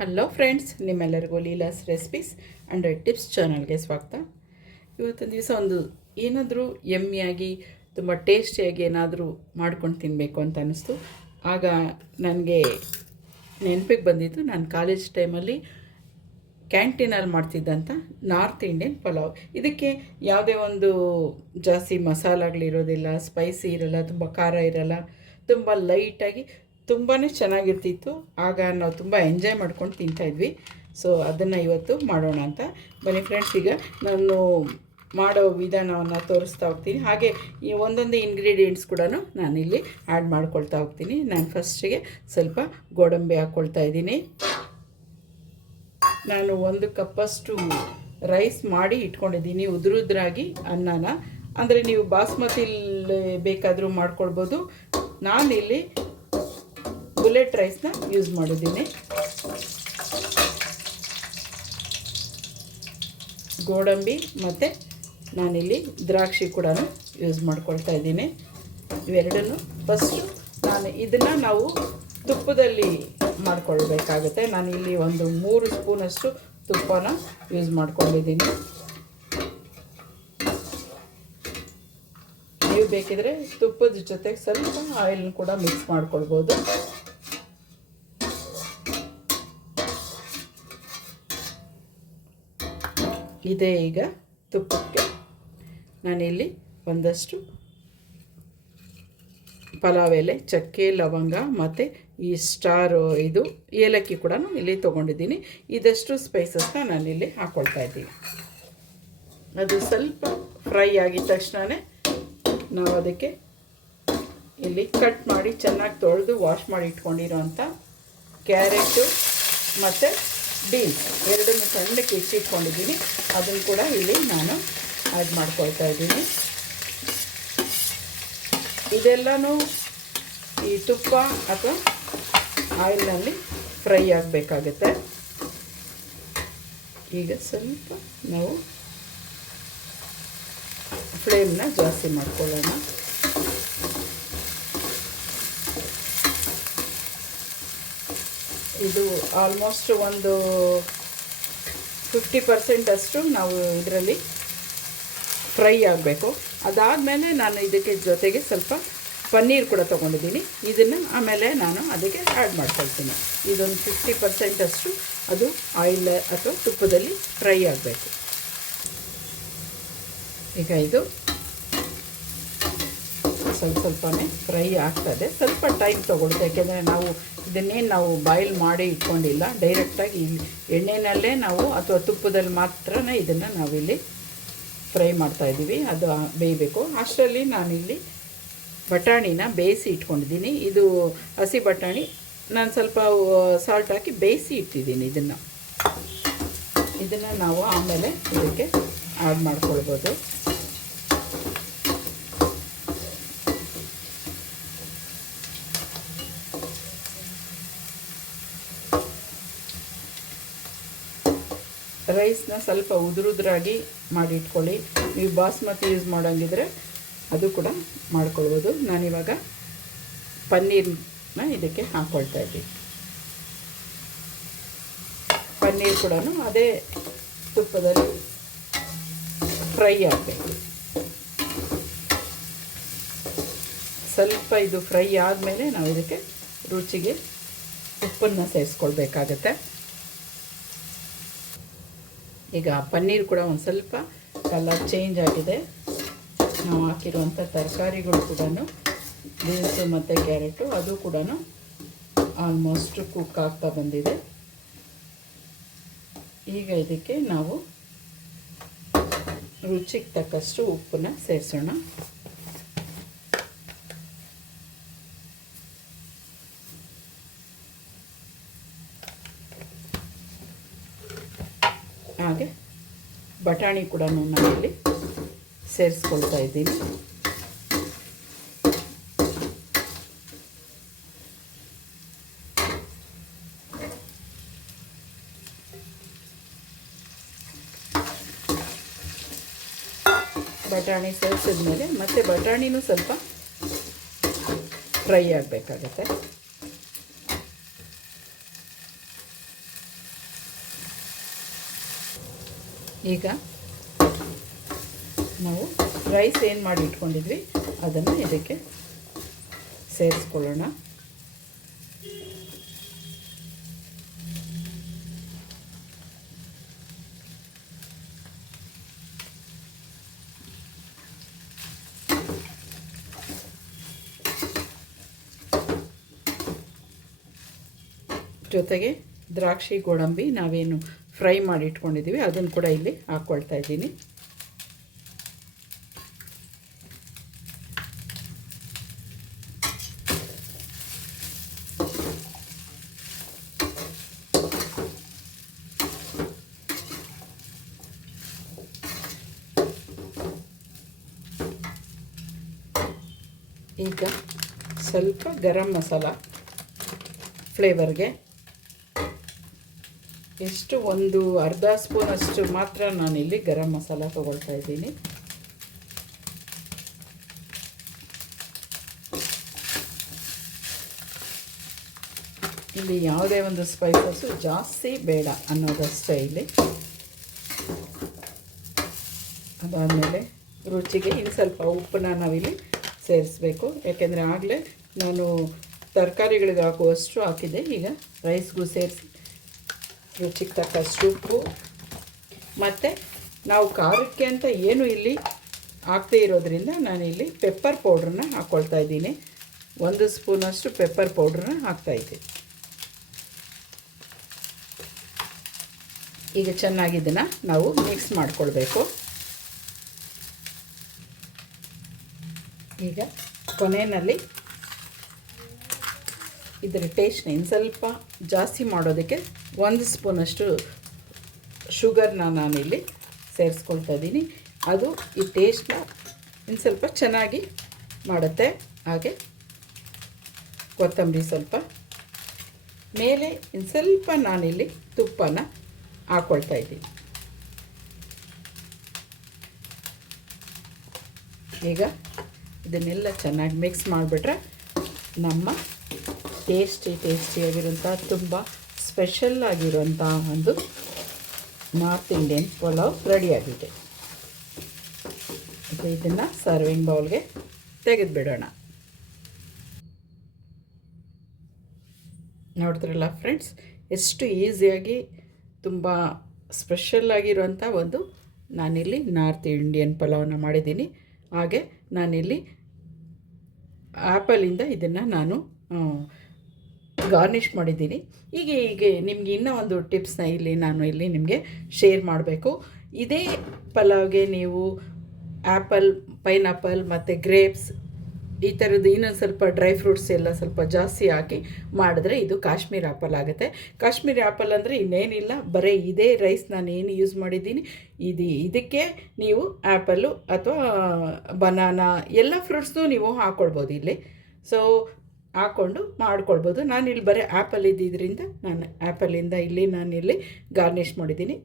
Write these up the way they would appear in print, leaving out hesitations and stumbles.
Hello friends, ನಿಮ್ಮೆಲ್ಲರಿಗೂ Leela's recipes and tips ಚಾನಲ್ಗೆ ಸ್ವಾಗತ. ಇವತ್ತಿನ ದಿವಸ ಒಂದು ಏನಾದರೂ ಯಮ್ಮಿಯಾಗಿ ತುಂಬ ಟೇಸ್ಟಿಯಾಗಿ ಏನಾದರೂ ಮಾಡ್ಕೊಂಡು ತಿನ್ನಬೇಕು ಅಂತ ಅನ್ನಿಸ್ತು. ಆಗ ನನಗೆ ನೆನಪಿಗೆ ಬಂದಿತ್ತು, ನಾನು ಕಾಲೇಜ್ ಟೈಮಲ್ಲಿ ಕ್ಯಾಂಟೀನಲ್ಲಿ ಮಾಡ್ತಿದ್ದಂಥ ನಾರ್ತ್ ಇಂಡಿಯನ್ ಪಲಾವ್. ಇದಕ್ಕೆ ಯಾವುದೇ ಒಂದು ಜಾಸ್ತಿ ಮಸಾಲೆಗಳಿರೋದಿಲ್ಲ, ಸ್ಪೈಸಿ ಇರೋಲ್ಲ, ತುಂಬ ಖಾರ ಇರೋಲ್ಲ, ತುಂಬ ಲೈಟಾಗಿ ತುಂಬಾ ಚೆನ್ನಾಗಿರ್ತಿತ್ತು. ಆಗ ನಾವು ತುಂಬ ಎಂಜಾಯ್ ಮಾಡ್ಕೊಂಡು ತಿಂತಾಯಿದ್ವಿ. ಸೊ ಅದನ್ನು ಇವತ್ತು ಮಾಡೋಣ ಅಂತ ಬನ್ನಿ ಫ್ರೆಂಡ್ಸ್. ಈಗ ನಾನು ಮಾಡೋ ವಿಧಾನವನ್ನು ತೋರಿಸ್ತಾ ಹೋಗ್ತೀನಿ. ಹಾಗೆ ಈ ಒಂದೊಂದು ಇಂಗ್ರೀಡಿಯೆಂಟ್ಸ್ ಕೂಡ ನಾನಿಲ್ಲಿ ಆ್ಯಡ್ ಮಾಡ್ಕೊಳ್ತಾ ಹೋಗ್ತೀನಿ. ನಾನು ಫಸ್ಟಿಗೆ ಸ್ವಲ್ಪ ಗೋಡಂಬಿ ಹಾಕ್ಕೊಳ್ತಾ ಇದ್ದೀನಿ. ನಾನು 1 ಕಪ್ಪಷ್ಟು ರೈಸ್ ಮಾಡಿ ಇಟ್ಕೊಂಡಿದ್ದೀನಿ, ಉದುರುದ್ರಾಗಿ ಅನ್ನನ. ಅಂದರೆ ನೀವು ಬಾಸ್ಮತಿಲಿ ಬೇಕಾದರೂ ಮಾಡ್ಕೊಳ್ಬೋದು. ನಾನಿಲ್ಲಿ ಬುಲೆಟ್ ರೈಸ್ನ ಯೂಸ್ ಮಾಡಿದ್ದೀನಿ. ಗೋಡಂಬಿ ಮತ್ತು ನಾನಿಲ್ಲಿ ದ್ರಾಕ್ಷಿ ಕೂಡ ಯೂಸ್ ಮಾಡ್ಕೊಳ್ತಾ ಇದ್ದೀನಿ. ಇವೆರಡನ್ನು ಫಸ್ಟು ಇದನ್ನು ನಾವು ತುಪ್ಪದಲ್ಲಿ ಮಾಡ್ಕೊಳ್ಬೇಕಾಗುತ್ತೆ. ನಾನಿಲ್ಲಿ ಒಂದು 3 ಸ್ಪೂನಷ್ಟು ತುಪ್ಪನ ಯೂಸ್ ಮಾಡ್ಕೊಂಡಿದ್ದೀನಿ. ನೀವು ಬೇಕಿದ್ರೆ ತುಪ್ಪದ ಜೊತೆಗೆ ಸ್ವಲ್ಪ ಆಯಿಲ್ನ ಕೂಡ ಮಿಕ್ಸ್ ಮಾಡ್ಕೊಳ್ಬೋದು. ಇದೇ ಈಗ ತುಪ್ಪಕ್ಕೆ ನಾನಿಲ್ಲಿ ಒಂದಷ್ಟು ಪಲಾವ್ ಎಲೆ, ಚಕ್ಕೆ, ಲವಂಗ ಮತ್ತು ಈ ಇದು ಏಲಕ್ಕಿ ಕೂಡ ಇಲ್ಲಿ ತೊಗೊಂಡಿದ್ದೀನಿ. ಇದಷ್ಟು ಸ್ಪೈಸಸ್ನ ನಾನಿಲ್ಲಿ ಹಾಕ್ಕೊಳ್ತಾ ಇದ್ದೀನಿ. ಅದು ಸ್ವಲ್ಪ ಫ್ರೈ ಆಗಿದ ತಕ್ಷಣವೇ ನಾವು ಅದಕ್ಕೆ ಇಲ್ಲಿ ಕಟ್ ಮಾಡಿ ಚೆನ್ನಾಗಿ ತೊಳೆದು ವಾಶ್ ಮಾಡಿ ಇಟ್ಕೊಂಡಿರೋಂಥ ಕ್ಯಾರೆಟು ಮತ್ತು ಬೀನ್ಸ್ ಎರಡನ್ನು ಸಣ್ಣಕ್ಕೆ ಹೆಚ್ಚಿಟ್ಕೊಂಡಿದ್ದೀನಿ. ಅದನ್ನು ಕೂಡ ಇಲ್ಲಿ ನಾನು ಆ್ಯಡ್ ಮಾಡ್ಕೊಳ್ತಾ ಇದ್ದೀನಿ. ಇದೆಲ್ಲನೂ ಈ ತುಪ್ಪ ಅಥವಾ ಆಯಿಲ್ನಲ್ಲಿ ಫ್ರೈ ಆಗಬೇಕಾಗತ್ತೆ. ಈಗ ಸ್ವಲ್ಪ ನಾವು ಫ್ಲೇಮ್ನ ಜಾಸ್ತಿ ಮಾಡ್ಕೊಳ್ಳೋಣ. ಇದು ಆಲ್ಮೋಸ್ಟ್ ಒಂದು 50% ಅಷ್ಟು ನಾವು ಇದರಲ್ಲಿ ಫ್ರೈ ಆಗಬೇಕು. ಅದಾದಮೇಲೆ ನಾನು ಇದಕ್ಕೆ ಜೊತೆಗೆ ಸ್ವಲ್ಪ ಪನ್ನೀರ್ ಕೂಡ ತೊಗೊಂಡಿದ್ದೀನಿ. ಇದನ್ನು ಆಮೇಲೆ ನಾನು ಅದಕ್ಕೆ ಆ್ಯಡ್ ಮಾಡ್ಕೊಳ್ತೀನಿ. ಇದೊಂದು 50% ಅಷ್ಟು ಅದು ಆಯಿಲ್ ಅಥವಾ ತುಪ್ಪದಲ್ಲಿ ಫ್ರೈ ಆಗಬೇಕು. ಈಗ ಇದು ಸ್ವಲ್ಪನೇ ಫ್ರೈ ಆಗ್ತದೆ. ಸ್ವಲ್ಪ ಟೈಮ್ ತೊಗೊಳುತ್ತೆ, ಯಾಕೆಂದರೆ ನಾವು ಬಾಯ್ಲ್ ಮಾಡಿ ಇಟ್ಕೊಂಡಿಲ್ಲ. ಡೈರೆಕ್ಟಾಗಿ ಎಣ್ಣೆನಲ್ಲೇ ನಾವು ಅಥವಾ ತುಪ್ಪದಲ್ಲಿ ಮಾತ್ರ ಇದನ್ನು ನಾವಿಲ್ಲಿ ಫ್ರೈ ಮಾಡ್ತಾಯಿದ್ದೀವಿ. ಅದು ಬೇಯಬೇಕು. ಅಷ್ಟರಲ್ಲಿ ನಾನಿಲ್ಲಿ ಬಟಾಣಿನ ಬೇಯಿಸಿ ಇಟ್ಕೊಂಡಿದ್ದೀನಿ. ಇದು ಹಸಿ ಬಟಾಣಿ. ನಾನು ಸ್ವಲ್ಪ ಸಾಲ್ಟ್ ಹಾಕಿ ಬೇಯಿಸಿ ಇಟ್ಟಿದ್ದೀನಿ. ಇದನ್ನು ನಾವು ಆಮೇಲೆ ಇದಕ್ಕೆ ಆ್ಯಡ್ ಮಾಡ್ಕೊಳ್ಬೋದು. ರೈಸ್ನ ಸ್ವಲ್ಪ ಉದುರುದ್ರಾಗಿ ಮಾಡಿ ಇಟ್ಕೊಳ್ಳಿ. ನೀವು ಬಾಸ್ಮತಿ ಯೂಸ್ ಮಾಡೋಂಗಿದ್ರೆ ಅದು ಕೂಡ ಮಾಡ್ಕೊಳ್ಬೋದು. ನಾನಿವಾಗ ಪನ್ನೀರನ್ನ ಇದಕ್ಕೆ ಹಾಕ್ಕೊಳ್ತಾ ಇದ್ದೀನಿ. ಪನ್ನೀರ್ ಕೂಡ ಅದೇ ತುಪ್ಪದಲ್ಲಿ ಫ್ರೈ ಆಗಬೇಕು. ಸ್ವಲ್ಪ ಇದು ಫ್ರೈ ಆದಮೇಲೆ ನಾವು ಇದಕ್ಕೆ ರುಚಿಗೆ ಉಪ್ಪನ್ನು ಸೇರಿಸ್ಕೊಳ್ಬೇಕಾಗತ್ತೆ. ಈಗ ಪನ್ನೀರ್ ಕೂಡ ಒಂದು ಸ್ವಲ್ಪ ಕಲರ್ ಚೇಂಜ್ ಆಗಿದೆ. ನಾವು ಹಾಕಿರುವಂಥ ತರಕಾರಿಗಳು ಕೂಡ ಬೀನ್ಸು ಮತ್ತು ಕ್ಯಾರೆಟು ಅದು ಕೂಡ ಆಲ್ಮೋಸ್ಟ್ ಕುಕ್ ಆಗ್ತಾ ಬಂದಿದೆ. ಈಗ ಇದಕ್ಕೆ ನಾವು ರುಚಿಗೆ ತಕ್ಕಷ್ಟು ಉಪ್ಪನ್ನ ಸೇರಿಸೋಣ. ಹಾಗೆ ಬಟಾಣಿ ಕೂಡ ನಾನಿಲ್ಲಿ ಸೇರಿಸ್ಕೊಳ್ತಾ ಇದ್ದೀನಿ. ಬಟಾಣಿ ಸೇರಿಸಿದ್ಮೇಲೆ ಮತ್ತೆ ಬಟಾಣಿನೂ ಸ್ವಲ್ಪ ಫ್ರೈ ಆಗಬೇಕಾಗತ್ತೆ. ಈಗ ನಾವು ರೈಸ್ ಏನು ಮಾಡಿ ಇಟ್ಕೊಂಡಿದ್ವಿ ಅದನ್ನು ಇದಕ್ಕೆ ಸೇರಿಸ್ಕೊಳ್ಳೋಣ. ಜೊತೆಗೆ ದ್ರಾಕ್ಷಿ ಗೋಡಂಬಿ ನಾವೇನು ಫ್ರೈ ಮಾಡಿ ಇಟ್ಕೊಂಡಿದ್ದೀವಿ ಅದನ್ನು ಕೂಡ ಇಲ್ಲಿ ಹಾಕ್ಕೊಳ್ತಾ ಇದ್ದೀನಿ. ಈಗ ಸ್ವಲ್ಪ ಗರಂ ಮಸಾಲ ಫ್ಲೇವರ್ಗೆ ಎಷ್ಟು ಒಂದು ಅರ್ಧ ಸ್ಪೂನಷ್ಟು ಮಾತ್ರ ನಾನಿಲ್ಲಿ ಗರಂ ಮಸಾಲ ತೊಗೊಳ್ತಾ ಇದ್ದೀನಿ. ಇಲ್ಲಿ ಯಾವುದೇ ಒಂದು ಸ್ಪೈಸಸ್ಸು ಜಾಸ್ತಿ ಬೇಡ ಅನ್ನೋದಷ್ಟೇ ಇಲ್ಲಿ. ಅದಾದಮೇಲೆ ರುಚಿಗೆ ಇನ್ನು ಸ್ವಲ್ಪ ಉಪ್ಪನ್ನ ನಾವಿಲ್ಲಿ ಸೇರಿಸ್ಬೇಕು. ಯಾಕೆಂದರೆ ಆಗಲೇ ನಾನು ತರಕಾರಿಗಳಿಗೆ ಹಾಕುವಷ್ಟು ಹಾಕಿದ್ದೆ. ಈಗ ರೈಸ್ಗೂ ಸೇರಿಸಿ ರುಚಿಗೆ ತಕ್ಕಷ್ಟು ಉಪ್ಪು, ಮತ್ತು ನಾವು ಖಾರಕ್ಕೆ ಅಂತ ಏನು ಇಲ್ಲಿ ಹಾಕ್ದೇ ಇರೋದ್ರಿಂದ ನಾನಿಲ್ಲಿ ಪೆಪ್ಪರ್ ಪೌಡ್ರನ್ನ ಹಾಕ್ಕೊಳ್ತಾ ಇದ್ದೀನಿ. 1 ಸ್ಪೂನಷ್ಟು ಪೆಪ್ಪರ್ ಪೌಡ್ರನ್ನ ಹಾಕ್ತಾಯಿದ್ದೀನಿ. ಈಗ ಚೆನ್ನಾಗಿ ಇದನ್ನು ನಾವು ಮಿಕ್ಸ್ ಮಾಡಿಕೊಳ್ಬೇಕು. ಈಗ ಕೊನೆಯಲ್ಲಿ ಇದರ ಟೇಸ್ಟ್ನ ಇನ್ನು ಸ್ವಲ್ಪ ಜಾಸ್ತಿ ಮಾಡೋದಕ್ಕೆ 1 ಸ್ಪೂನಷ್ಟು ಶುಗರ್ನ ನಾನಿಲ್ಲಿ ಸೇರಿಸ್ಕೊಳ್ತಾ ಇದ್ದೀನಿ. ಅದು ಈ ಟೇಸ್ಟ್ನ ಇನ್ನು ಸ್ವಲ್ಪ ಚೆನ್ನಾಗಿ ಮಾಡುತ್ತೆ. ಹಾಗೆ ಕೊತ್ತಂಬರಿ ಸ್ವಲ್ಪ ಮೇಲೆ ಇನ್ನು ಸ್ವಲ್ಪ ನಾನಿಲ್ಲಿ ತುಪ್ಪನ ಹಾಕ್ಕೊಳ್ತಾ ಇದ್ದೀನಿ. ಈಗ ಇದನ್ನೆಲ್ಲ ಚೆನ್ನಾಗಿ ಮಿಕ್ಸ್ ಮಾಡಿಬಿಟ್ರೆ ನಮ್ಮ ಟೇಸ್ಟಿಯಾಗಿರೋಂಥ ತುಂಬ ಸ್ಪೆಷಲ್ ಆಗಿರೋಂಥ ಒಂದು ನಾರ್ತ್ ಇಂಡಿಯನ್ ಪಲಾವ್ ರೆಡಿಯಾಗಿದೆ. ಮತ್ತು ಇದನ್ನು ಸರ್ವಿಂಗ್ ಬೌಲ್ಗೆ ತೆಗೆದುಬಿಡೋಣ. ನೋಡಿದ್ರಲ್ಲ ಫ್ರೆಂಡ್ಸ್, ಎಷ್ಟು ಈಸಿಯಾಗಿ ತುಂಬ ಸ್ಪೆಷಲ್ಲಾಗಿರೋಂಥ ಒಂದು ನಾನಿಲ್ಲಿ ನಾರ್ತ್ ಇಂಡಿಯನ್ ಪಲಾವನ್ನ ಮಾಡಿದ್ದೀನಿ. ಹಾಗೆ ನಾನಿಲ್ಲಿ ಆ್ಯಪಲಿಂದ ಇದನ್ನು ನಾನು ಗಾರ್ನಿಷ್ ಮಾಡಿದ್ದೀನಿ. ಈಗ ನಿಮಗೆ ಇನ್ನೂ ಒಂದು ಟಿಪ್ಸ್ನ ನಾನು ಇಲ್ಲಿ ನಿಮಗೆ ಶೇರ್ ಮಾಡಬೇಕು. ಇದೇ ಪಲಾವ್ಗೆ ನೀವು ಆ್ಯಪಲ್, ಪೈನಾಪಲ್ ಮತ್ತು ಗ್ರೇಪ್ಸ್ ಈ ಥರದ್ದು ಇನ್ನೊಂದು ಸ್ವಲ್ಪ ಡ್ರೈ ಫ್ರೂಟ್ಸ್ ಎಲ್ಲ ಸ್ವಲ್ಪ ಜಾಸ್ತಿ ಹಾಕಿ ಮಾಡಿದ್ರೆ ಇದು ಕಾಶ್ಮೀರ್ ಆ್ಯಪಲ್ ಆಗುತ್ತೆ. ಕಾಶ್ಮೀರಿ ಆ್ಯಪಲ್ ಅಂದರೆ ಇನ್ನೇನಿಲ್ಲ, ಬರೀ ಇದೇ ರೈಸ್ ನಾನು ಏನು ಯೂಸ್ ಮಾಡಿದ್ದೀನಿ. ಇದಕ್ಕೆ ನೀವು ಆ್ಯಪಲ್ಲು ಅಥವಾ ಬನಾನಾ ಎಲ್ಲ ಫ್ರೂಟ್ಸ್ನೂ ನೀವು ಹಾಕ್ಕೊಳ್ಬೋದು ಇಲ್ಲಿ. ಸೊ ಹಾಕ್ಕೊಂಡು ಮಾಡ್ಕೊಳ್ಬೋದು. ನಾನಿಲ್ಲಿ ಬರೀ ಆ್ಯಪಲ್ ಇದ್ದಿದ್ದರಿಂದ ನಾನು ಆ್ಯಪಲಿಂದ ನಾನಿಲ್ಲಿ ಗಾರ್ನಿಷ್ ಮಾಡಿದ್ದೀನಿ.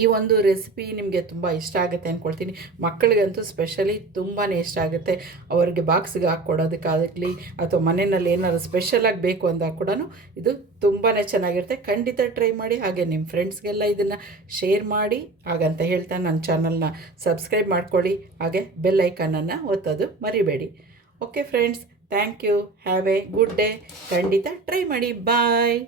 ಈ ಒಂದು ರೆಸಿಪಿ ನಿಮಗೆ ತುಂಬ ಇಷ್ಟ ಆಗುತ್ತೆ ಅಂದ್ಕೊಳ್ತೀನಿ. ಮಕ್ಕಳಿಗಂತೂ ಸ್ಪೆಷಲಿ ತುಂಬಾ ಇಷ್ಟ ಆಗುತ್ತೆ. ಅವರಿಗೆ ಬಾಕ್ಸ್ಗೆ ಹಾಕ್ಕೊಡೋದಕ್ಕಾಗಲಿ ಅಥವಾ ಮನೆಯಲ್ಲಿ ಏನಾದ್ರು ಸ್ಪೆಷಲಾಗಿ ಬೇಕು ಅಂದಾಗ ಕೂಡ ಇದು ತುಂಬಾ ಚೆನ್ನಾಗಿರುತ್ತೆ. ಖಂಡಿತ ಟ್ರೈ ಮಾಡಿ. ಹಾಗೆ ನಿಮ್ಮ ಫ್ರೆಂಡ್ಸ್ಗೆಲ್ಲ ಇದನ್ನು ಶೇರ್ ಮಾಡಿ. ಹಾಗಂತ ಹೇಳ್ತಾ ನನ್ನ ಚಾನಲ್ನ ಸಬ್ಸ್ಕ್ರೈಬ್ ಮಾಡ್ಕೊಳ್ಳಿ. ಹಾಗೆ ಬೆಲ್ ಐಕಾನನ್ನು ಒತ್ತೋದು ಮರಿಬೇಡಿ. Okay friends, thank you. Have a good day. ಖಂಡಿತ ಟ್ರೈ ಮಾಡಿ. ಬಾಯ್.